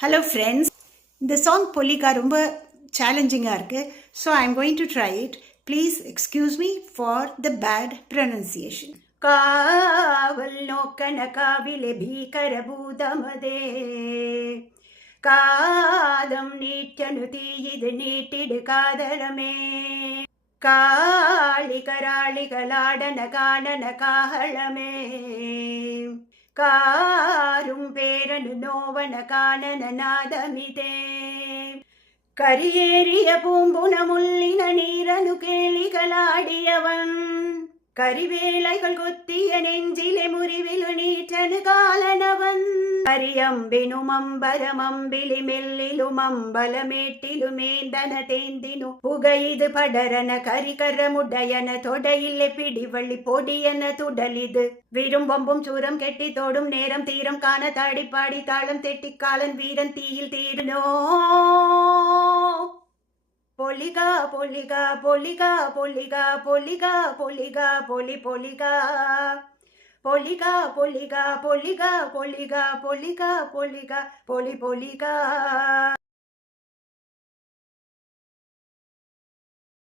Hello friends, இந்த song பொலிகா ரொம்ப சேலஞ்சிங்காக இருக்குது. So I am going to try it. Please excuse me for the bad pronunciation. காவல் நோக்கன காவிலே பீகர பூதமதே காதம் நீட்டனு தீயிது நீட்டிடு காதலமே காளி கராளிகளாடன காணன காஹளமே காரும் பேரனு நோவன காணன நாதமிதே கரியேறிய பூம்புன முள்ளின நீரனு கேளிகளாடியவன் கரிவேலைகள் கொத்திய நெஞ்சிலே முறிவிலு நீற்றனு காலனவன் அரியம்பினும் அம்பரமம்பிலி மெல்லிலும் அம்பலமேட்டிலுமேந்தன தேந்தினு புகையிது படரன கரிகரமுடையன தொடையில்லை பிடிவள்ளி பொடியன துடலிது விரும்பொம்பும் சூரம் கெட்டி தோடும் நேரம் தீரம் காண தாடிப்பாடி தாளம் தெட்டிக்காலன் வீரன் தீயில் தீருனோ பொலிகா பொலிகா பொலிகா பொலிகா பொலிகா பொலிகா பொலி பொலிகா பொலிகா பொலிகா பொலிகா பொலிகா பொலிகா பொலிகா பொலி பொலிகா